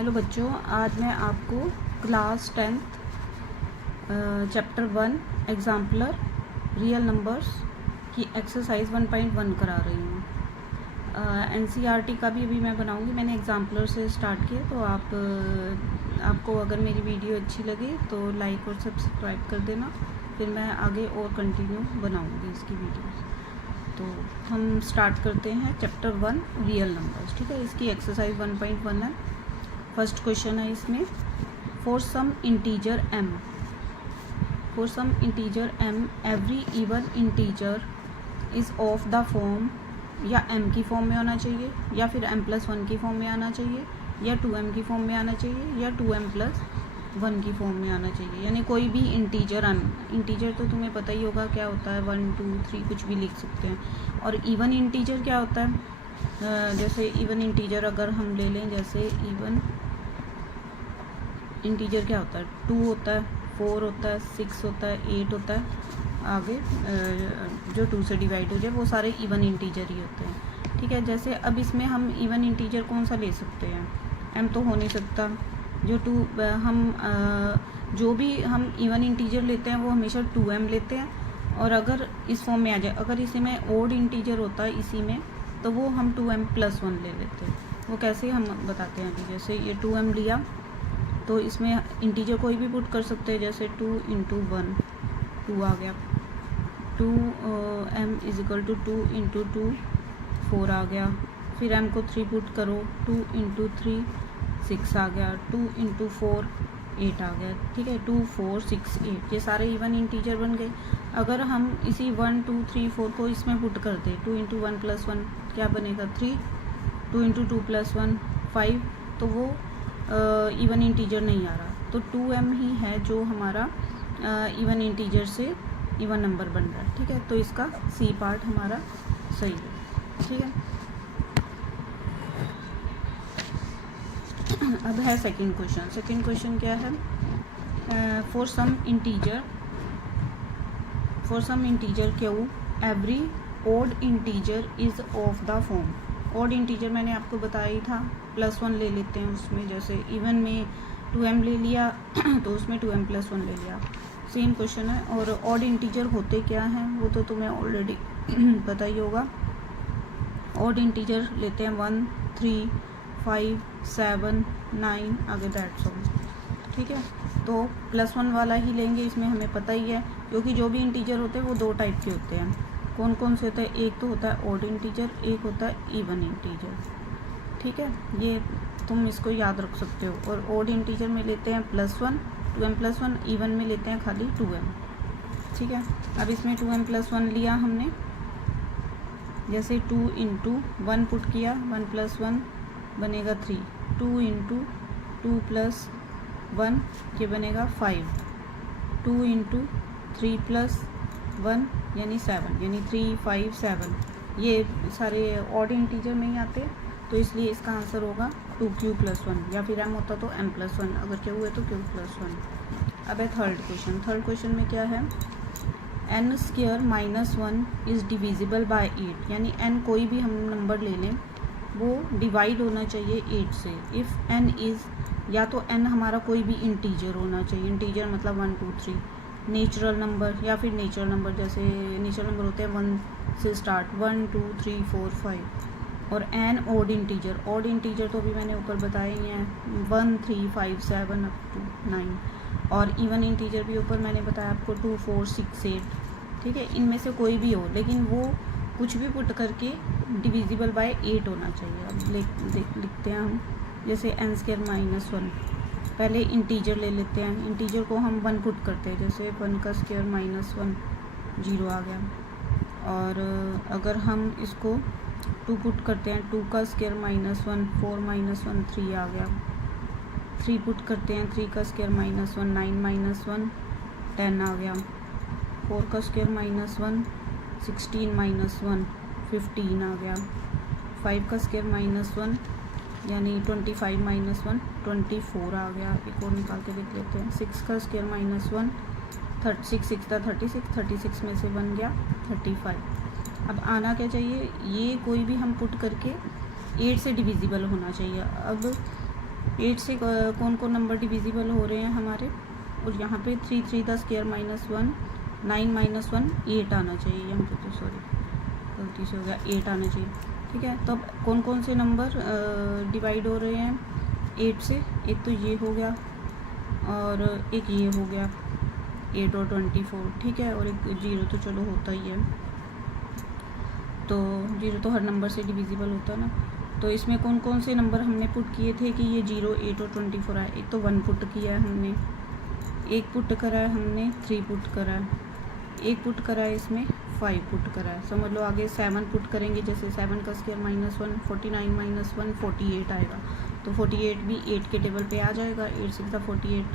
Hello बच्चों, आज मैं आपको class 10th chapter 1 exemplar real numbers की एक्सरसाइज 1.1 करा रही हूँ। एनसीईआरटी का भी अभी मैं बनाऊँगी। मैंने एग्जाम्पलर से स्टार्ट किया, तो आपको अगर मेरी वीडियो अच्छी लगे तो लाइक और सब्सक्राइब कर देना, फिर मैं आगे और कंटिन्यू बनाऊँगी इसकी वीडियोस। तो हम स्टार्ट करते हैं चैप्टर 1 रियल नंबर्स। ठीक है, इसकी एक्सरसाइज 1.1 है। फर्स्ट क्वेश्चन है इसमें, for some integer m every even integer is of the form, या m की फॉर्म में आना चाहिए, या फिर m+1 की फॉर्म में आना चाहिए, या 2m की फॉर्म में आना चाहिए, या 2m+1 की फॉर्म में आना चाहिए। यानी कोई भी इंटीजर तो तुम्हें पता ही होगा क्या होता है, 1 2 3 कुछ भी लिख सकते हैं। और इवन इंटीजर क्या होता है, जैसे इवन इंटीजर अगर हम ले लें, जैसे इवन इंटीजर क्या होता है, 2 होता है, 4 होता है, 6 होता है, 8 होता है, आगे जो 2 से डिवाइड हो जाए वो सारे इवन इंटीजर ही होते हैं। ठीक है, जैसे अब इसमें हम इवन इंटीजर कौन सा ले सकते हैं, m तो हो नहीं सकता। जो भी हम इवन इंटीजर लेते हैं वो हमेशा 2m लेते हैं। और अगर इस फॉर्म में आ जाए, अगर इसी में ओड इंटीजर होता है इसी में, तो वो हम 2m+1 ले लेते हैं। वो कैसे हम बताते हैं अभी। जैसे ये 2m लिया तो इसमें इंटीजर कोई भी पुट कर सकते हैं, जैसे 2 × 1 2 आ गया, 2m = 2 × 2 4 आ गया। फिर m को 3 पुट करो, 2 × 3 6 आ गया, 2 × 4 8 आ गया। ठीक है, 2 4 6 8 ये सारे इवन इंटीजर बन गए। अगर हम इसी 1 2 3 4 को इसमें पुट कर दें, 2 × 1+1 क्या बनेगा 3, 2 × 2+1 5, तो वो इवन इंटीजर नहीं आ रहा। तो 2m ही है जो हमारा इवन इंटीजर से इवन नंबर बन रहा है। ठीक है, तो इसका सी पार्ट हमारा सही है। ठीक है, अब है सेकंड क्वेश्चन क्या है, for some integer q every odd integer is of the form. Odd integer मैंने आपको बताया ही था, +1 ले लेते हैं उसमें। जैसे इवन में 2m ले लिया तो उसमें 2m+1 ले लिया। सेम क्वेश्चन है। और ऑड इंटीजर होते क्या हैं वो तो तुम्हें ऑलरेडी पता ही होगा। ऑड इंटीजर लेते हैं 1 3 5 7 9 आगे दैट्स ऑल। ठीक है, तो +1 वाला ही लेंगे, इसमें हमें पता ही है, क्योंकि जो भी इंटीजर होते हैं वो 2 टाइप के होते हैं। कौन कौन से होता है, एक तो होता है ऑड इंटीजर, एक होता है इवन इंटीजर। ठीक है, ये तुम इसको याद रख सकते हो। और ऑड इंटीजर में लेते हैं +1 2m+1, इवन में लेते हैं खाली 2m। ठीक है, अब इसमें 2m+1 लिया हमने, जैसे 2 × 1 पुट किया, 1+1 बनेगा 3, 2 × 2+1 ये बनेगा 5, 2 × 3+1 यानी 7, यानी 3 5 7। ये सारे ऑड इंटीजर में ही आते हैं, तो इसलिए इसका आंसर होगा 2q+1, या फिर m होता तो m+1, अगर q हुए तो q+1। अब है थर्ड क्वेश्चन में क्या है, n² - 1 इज़ डिविजिबल बाय 8। यानी n कोई भी हम नंबर ले लें वो डिवाइड होना चाहिए 8 से। इफ़ n इज़, या तो n हमारा कोई भी इंटीजर होना चाहिए, इंटीजर मतलब 1 2 3, नेचुरल नंबर, या फिर नेचुरल नंबर, जैसे नेचुरल नंबर होते हैं 1 से स्टार्ट, 1 2 3 4 5। और एन ऑड इंटीजर तो अभी मैंने ऊपर बताए ही हैं, 1 3 5 7 अप टू 9। और इवन इंटीजर भी ऊपर मैंने बताया आपको, 2 4 6 8। ठीक है, इनमें से कोई भी हो, लेकिन वो कुछ भी पुट करके डिविजिबल बाय 8 होना चाहिए। अब लिखते हैं हम, जैसे n² - 1। पहले इंटीजर ले लेते हैं, इंटीजर को हम 1 पुट करते हैं, जैसे 1 का स्क्वायर -1 0 आ गया। और अगर हम इसको 2 पुट करते हैं, 2 का स्क्वायर -1 4 -1 3 आ गया। 3 पुट करते हैं, 3 का स्क्वायर -1 9 -1 10 आ गया। 4 का स्क्वायर -1 16 -1 15 आ गया। 5 का स्क्वायर -1 यानी 25 -1 24 आ गया। एक और निकाल के देख लेते हैं, 6 का स्क्वायर -1 36 6 था 36, 36 में से बन गया 35। अब आना क्या चाहिए, ये कोई भी हम पुट करके 8 से डिविजिबल होना चाहिए। अब 8 से कौन कौन नंबर डिविजिबल हो रहे हैं हमारे, और यहाँ पे 3 3 का स्क्वायर -1, 9 -1 8 आना चाहिए यहाँ पे, तो सॉरी गलती से हो गया 8 आना चाहिए। ठीक है, तो अब कौन कौन से नंबर डिवाइड हो रहे हैं 8 से, एक तो ये हो गया और एक ये हो गया 8 और 24। ठीक है, और एक 0 तो चलो होता ही है, तो 0 तो हर नंबर से डिविजिबल होता है ना। तो इसमें कौन कौन से नंबर हमने पुट किए थे कि ये 0, 8 और 24 आए। एक तो 1 पुट किया है हमने, एक पुट करा है हमने 3 पुट करा है, एक पुट करा है इसमें 5 पुट करा है। समझ लो आगे 7 पुट करेंगे, जैसे 7 का स्क्वायर -1, 49 -1 48 आएगा, तो 48 भी 8 के टेबल पे आ जाएगा, 8 6 48,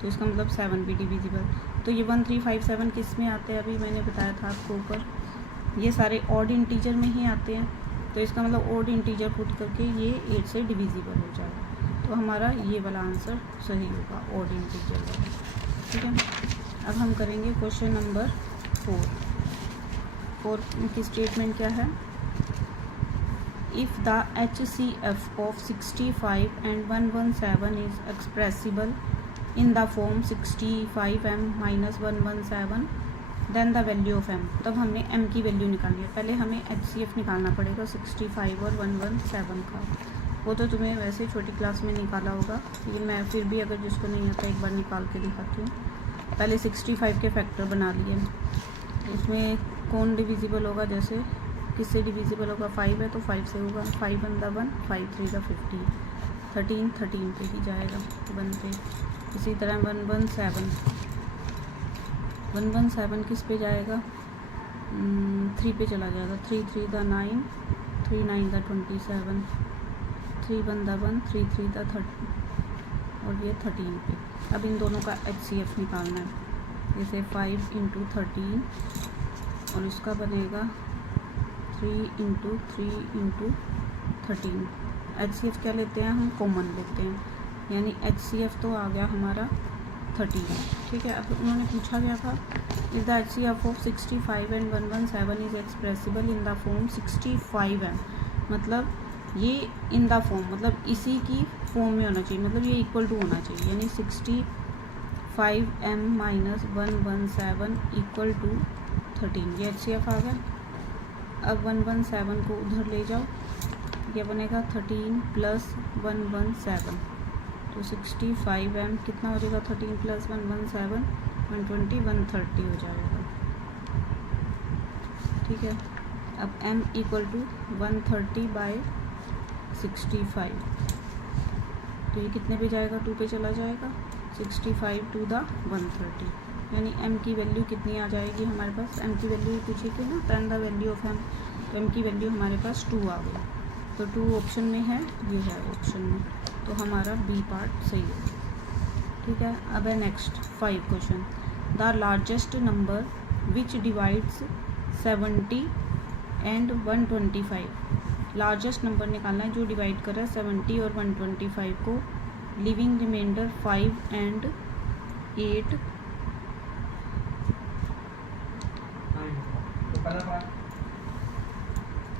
तो इसका मतलब 7 भी डिविजिबल। तो ये 1 3 5 7 किस में आते हैं, अभी मैंने बताया था आपको ऊपर, ये सारे ऑड इंटीजर में ही आते हैं। तो इसका मतलब ऑड इंटीजर पुट करके ये 8 से डिविजिबल हो जाएगा, तो हमारा ये वाला आंसर सही होगा, ऑड इंटीजर वाला। ठीक है, अब हम करेंगे क्वेश्चन नंबर 4 की स्टेटमेंट क्या है, if the HCF of 65 and 117 is expressible in the form 65m - 117 then the value of m। तब हमने m की वैल्यू निकालनी है। पहले हमें HCF निकालना पड़ेगा 65 और 117 का, वो तो तुम्हें वैसे छोटी क्लास में निकाला होगा, ये मैं फिर भी अगर जिसको नहीं आता एक बार निकाल के दिखाती हूँ। पहले 65 के फैक्टर बना लिए, इसमें कौन डिविजिबल होगा, जैसे किससे डिविजिबल होगा, 5 है तो 5 से होगा, 5 1 1, 5 3 15, 13 13 पे ही जाएगा 1 पे। इसी तरह 117 किस पे जाएगा, 3 पे चला जाएगा, 3 3 का 9, 3 9 का 27, 3 1 1, 3 3 का 30, और ये 13 पे। अब इन दोनों का HCF निकालना है, जैसे 5 × 13 और इसका बनेगा 3 × 3 × 13। HCF क्या लेते हैं हम, कॉमन लेते हैं, यानी HCF तो आ गया हमारा 13। ठीक है, अब उन्होंने पूछा क्या था, is the HCF of 65 and 117 is expressible in the form 65m, मतलब ये इन द फॉर्म मतलब इसी की फॉर्म में होना चाहिए, मतलब ये इक्वल टू होना चाहिए, यानी 65m - 117 इक्वल टू 13, ये HCF आ गया। अब 117 को उधर ले जाओ, ये बनेगा 13 + 117, तो 65m कितना हो जाएगा, 13 + 117 120 130 हो जाएगा। ठीक है, अब m = 130/65, तो ये कितने पे जाएगा, 2 पे चला जाएगा, 65 to the 130, यानी m की वैल्यू कितनी आ जाएगी हमारे पास, m की वैल्यू पूछी थी ना, find the value of m, तो m की वैल्यू हमारे पास 2 आ गई, तो 2 ऑप्शन में है, ये है ऑप्शन में, तो हमारा बी पार्ट सही है। ठीक है, अब है next 5 question, the largest number which divides 70 and 125, largest number निकालना है जो डिवाइड कर रहा है 70 और 125 को, leaving remainder 5 and 8,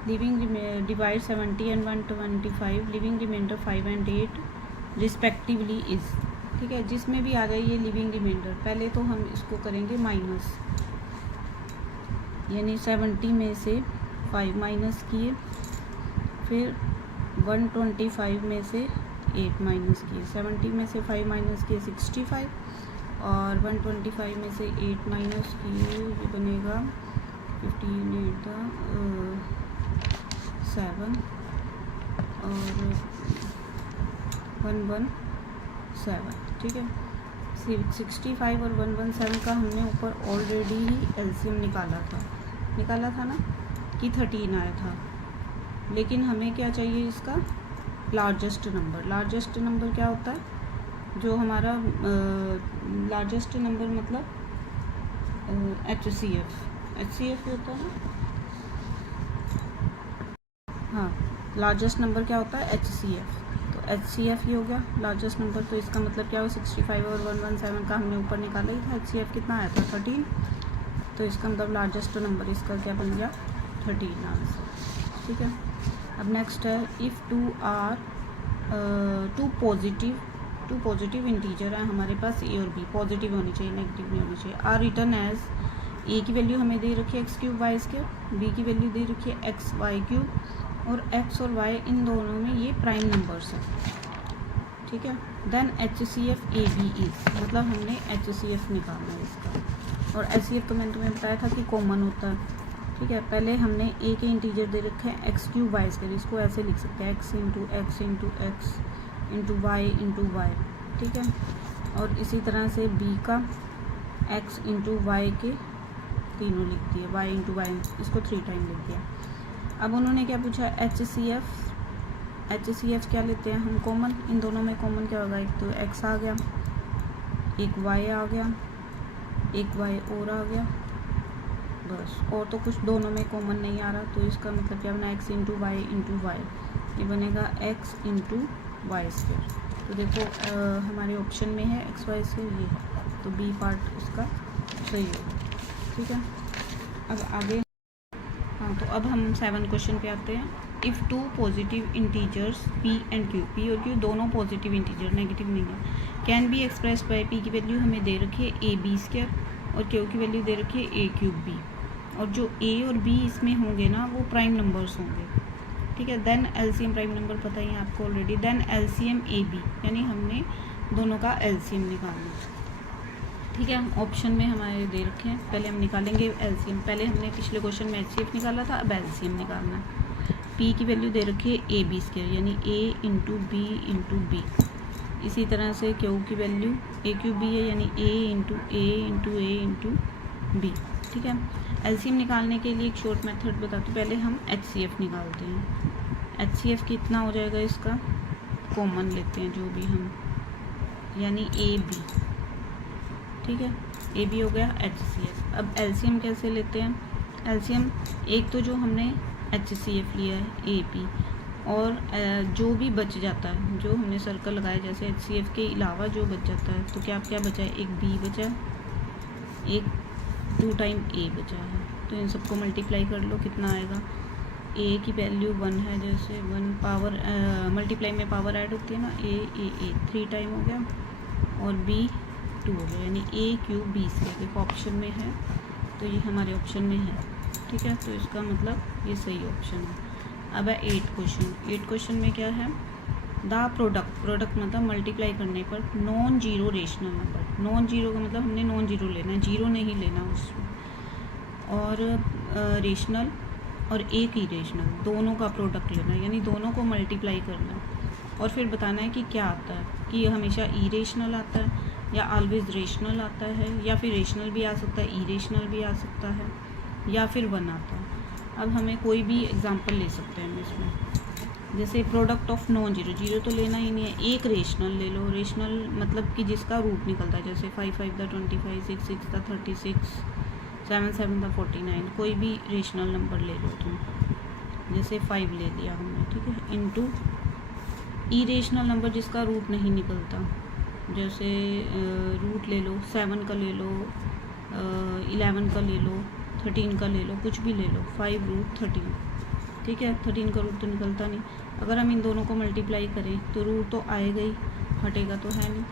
leaving divide 70 and 125, leaving remainder 5 and 8 respectively is. ठीक है, जिसमें भी आ जाए ये लिविंग रिमाइंडर, पहले तो हम इसको करेंगे माइनस, यानी 70 में से 5 माइनस किए, फिर 125 में से 8 माइनस किए, 70 में से 5 माइनस किए 65, और 125 में से 8 माइनस किए, ये बनेगा 15 8 7 और 117। ठीक है, 65 और 117 का हमने ऊपर ऑलरेडी ही LCM निकाला था ना, कि 13 आया था, लेकिन हमें क्या चाहिए इसका लार्जेस्ट नंबर। लार्जेस्ट नंबर क्या होता है, जो हमारा लार्जेस्ट नंबर मतलब HCF होता है ना, हाँ, लार्जेस्ट नंबर क्या होता है HCF, तो HCF ही हो गया लार्जेस्ट नंबर, तो इसका मतलब क्या हो, 65 और 117 का हमने ऊपर निकाला ही था, HCF कितना आया था 13, तो इसका मतलब लार्जेस्ट नंबर इसका क्या बन गया 13 आंसर। ठीक है, अब नेक्स्ट है, if 2 are two positive integer है हमारे पास ए और बी, पॉजिटिव होनी चाहिए, नेगेटिव नहीं होनी चाहिए। आर रिटर्न एज, ए की वैल्यू हमें दे रखी है x cube y square, b की वैल्यू दे रखी है एक्स वाई क्यूब, और एक्स और वाई इन दोनों में ये प्राइम नंबर्स है, ठीक है। Then H C F a b is, मतलब हमने एच सी एफ निकालना है इसका, और एच सी एफ तो मैंने तुम्हें बताया था कि कॉमन होता है, ठीक है। पहले हमने ए के इंटीजर दे रखे हैं एक्स क्यूब वाई स्क्वायर, इसको ऐसे लिख सकते हैं x into x into x into y, ठीक है। और इसी तरह से बी का एक्स इंटू वाई के तीनों लिख दिए, वाई इंटू वाई, इसको 3 टाइम लिख दिया। अब उन्होंने क्या पूछा, एच सी एफ क्या लेते हैं हम, कॉमन, इन दोनों में कॉमन क्या होगा, एक तो एक्स आ गया, एक वाई आ गया, एक वाई और आ गया, बस, और तो कुछ दोनों में कॉमन नहीं आ रहा, तो इसका मतलब क्या बना, एक्स इंटू वाई, ये बनेगा एक्स इंटू वाई स्क्वायर। तो देखो हमारे ऑप्शन में है एक्स वाई स्क्वायर, ये है, तो बी पार्ट उसका सही होगा, ठीक है। अब आगे, हाँ, तो अब हम 7 क्वेश्चन पे आते हैं। If 2 positive integers P and Q, P और क्यू दोनों पॉजिटिव इंटीजर, नेगेटिव नहीं है, can be express bye, P की वैल्यू हमें दे रखी है ए बी स्क्वायर और क्यू की वैल्यू दे रखी है ए क्यूब बी, और जो ए और बी इसमें होंगे ना वो प्राइम नंबर्स होंगे, ठीक है। देन एलसीएम, प्राइम नंबर पता ही है आपको already, then LCM a b, यानी हमने दोनों का एलसीएम निकालना, ठीक है। ऑप्शन में हमारे दे रखे हैं, पहले हम निकालेंगे एलसीएम, पहले हमने पिछले क्वेश्चन में एचसीएफ निकाला था, अब एलसीएम निकालना है। पी की वैल्यू दे रखी है ए बी स्क्वायर, यानी ए इंटू बी, इसी तरह से क्यू की वैल्यू ए क्यू बी है, यानी ए इंटू बी, ठीक है। एलसीएम निकालने के लिए एक शॉर्ट मेथड बताती हूँ, पहले हम एचसीएफ निकालते हैं। एचसीएफ कितना हो जाएगा इसका, कॉमन लेते हैं जो भी हम, यानी ए बी, ठीक है, ए बी हो गया एचसीएफ। अब एलसीएम कैसे लेते हैं, एलसीएम एक तो जो हमने एचसीएफ लिया है ए पी, और जो भी बच जाता है, जो हमने सर्कल लगाया, जैसे एचसीएफ के अलावा जो बच जाता है, तो क्या बचा है, एक बी बचा है, एक 2 टाइम ए बचा है, तो इन सबको मल्टीप्लाई कर लो, कितना आएगा, ए की वैल्यू 1 है, जैसे 1 पावर मल्टीप्लाई में पावर ऐड होती है ना, ए 3 टाइम हो गया, और बी 2 हो गया, यानी ए क्यूब बी स्क्वायर, एक ऑप्शन में है, तो ये हमारे ऑप्शन में है, ठीक है। तो इसका मतलब ये सही ऑप्शन है। अब है 8 क्वेश्चन में क्या है, द प्रोडक्ट मतलब मल्टीप्लाई करने पर non zero rational number, non zero का मतलब हमने नॉन जीरो लेना है, जीरो नहीं लेना उसमें, और रेशनल और एक ही रेशनल, दोनों का प्रोडक्ट लेना है, यानी दोनों को मल्टीप्लाई करना है, और फिर बताना है कि क्या आता है, कि हमेशा ई रेशनल आता है, या ऑलवेज रेशनल आता है, या फिर रेशनल भी आ सकता है, ई रेशनल भी आ सकता है, या फिर 1 आता है। अब हमें कोई भी एग्जांपल ले सकते हैं इसमें, जैसे product of non zero, zero तो लेना ही नहीं है, एक रेशनल ले लो, रेशनल मतलब कि जिसका रूट निकलता है, जैसे 5 5 दा 25, 6 6 दा 36, 7 7 दा 49, कोई भी रेशनल नंबर ले लो तुम, जैसे 5 ले लिया हमने, ठीक है, इनटू ई रेशनल नंबर जिसका रूट नहीं निकलता, जैसे रूट ले लो 7 का ले लो, 11 का ले लो, 13 का ले लो, कुछ भी ले लो, 5 रूट 13, ठीक है। 13 का रूट तो निकलता नहीं, अगर हम इन दोनों को मल्टीप्लाई करें तो रूट तो आएगा ही, हटेगा तो है नहीं,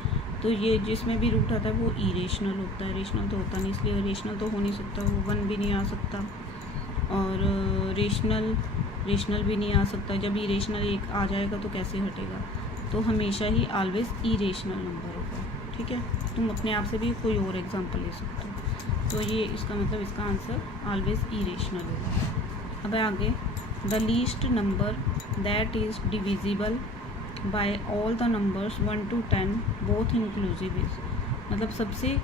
तो ये जिसमें भी रूट आता है वो ई रेशनल होता है, रेशनल तो होता नहीं, इसलिए रेशनल तो हो नहीं सकता, वो 1 भी नहीं आ सकता, और रेशनल भी नहीं आ सकता। जब ई रेशनल एक आ जाएगा तो कैसे हटेगा, तो हमेशा ही ऑलवेज ई रेशनल नंबर होगा, ठीक है। तुम अपने आप से भी कोई और एग्जांपल ले सकते हो, तो ये इसका मतलब इसका आंसर ऑलवेज ई रेशनल होगा। अब आगे, the least number that is divisible by all the numbers 1 to 10 both inclusive is, मतलब सबसे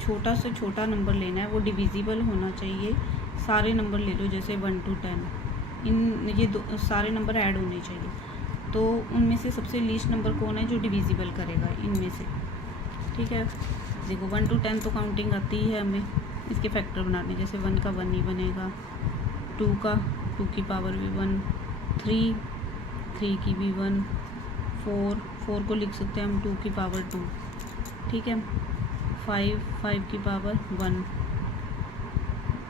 छोटा से छोटा नंबर लेना है, वो डिविजिबल होना चाहिए, सारे नंबर ले लो, जैसे 1 to 10, ये सारे नंबर ऐड होने चाहिए, तो उनमें से सबसे लीस्ट नंबर कौन है जो डिविजिबल करेगा इनमें से, ठीक है। देखो 1 to 10 तो काउंटिंग आती ही है हमें, इसके फैक्टर बनाने, जैसे 1 का 1 ही बनेगा, 2 का 2 की पावर भी 1, 3 की भी 1, 4 को लिख सकते हैं हम 2 की पावर 2, ठीक है, 5 की पावर 1,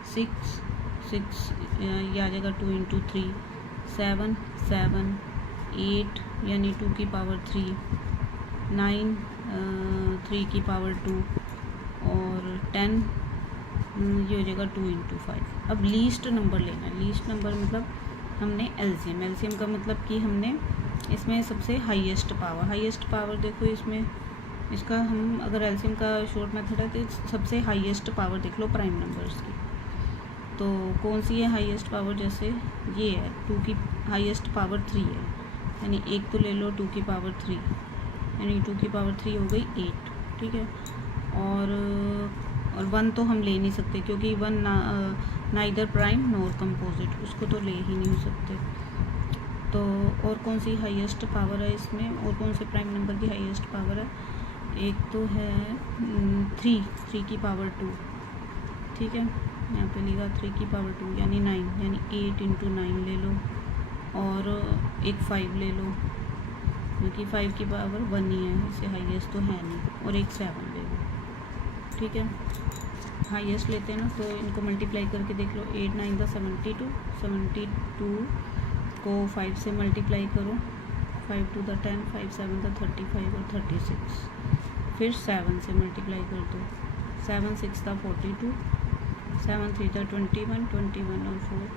6 ये आ जाएगा 2 into 3, 7 8 यानी 2 की पावर 3, 9 3 की पावर 2 और 10 ये हो जाएगा 2 इंटू 5। अब लीस्ट नंबर लेना है। लीस्ट नंबर मतलब हमने एलसीएम, एलसीएम का मतलब कि हमने इसमें सबसे हाईएस्ट पावर देखो इसमें, इसका हम अगर एलसीएम का शॉर्ट मेथड है तो सबसे हाईएस्ट पावर देख लो प्राइम नंबर्स की। तो कौन सी है हाईएस्ट पावर, जैसे ये है 2 की हाईएस्ट पावर 3 है, यानी एक तो ले लो 2 की पावर 3, यानी 2 की पावर 3 हो गई 8, ठीक है। और 1 तो हम ले नहीं सकते क्योंकि 1 नाइदर प्राइम नॉर कंपोजिट, उसको तो ले ही नहीं सकते। तो और कौन सी हाईएस्ट पावर है इसमें, और कौन से प्राइम नंबर की हाईएस्ट पावर है, एक तो है 3 की पावर 2, ठीक है, यहाँ पे लिखा 3 की पावर 2 यानी 9, यानी 8 इंटू 9 ले लो, और एक 5 ले लो क्योंकि 5 की पावर 1 ही है, इससे हाईएस्ट तो है नहीं, और एक 7 ले लो, ठीक है। हाईएस्ट लेते हैं ना तो इनको मल्टीप्लाई करके देख लो, 8 9 का 72 को 5 से मल्टीप्लाई करो, 5 2 का 10, 5 7 का 35 और 36, फिर 7 से मल्टीप्लाई कर दो, 7 6 का 42, 7 3 का 21 और 4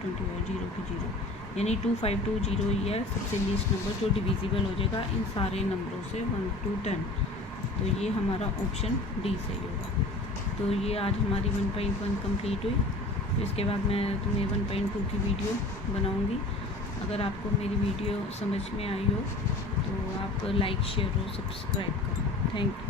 21, 0 की 0, यानी 2520 ही है सबसे लीस्ट नंबर जो डिविजिबल हो जाएगा इन सारे नंबरों से 1 to 10। तो ये हमारा ऑप्शन डी सही होगा। तो ये आज हमारी 1.1 कंप्लीट हुई। तो इसके बाद मैं तुम्हें 1.2 की वीडियो बनाऊंगी। अगर आपको मेरी वीडियो समझ में आई हो तो आप लाइक शेयर और सब्सक्राइब करो। Thank you.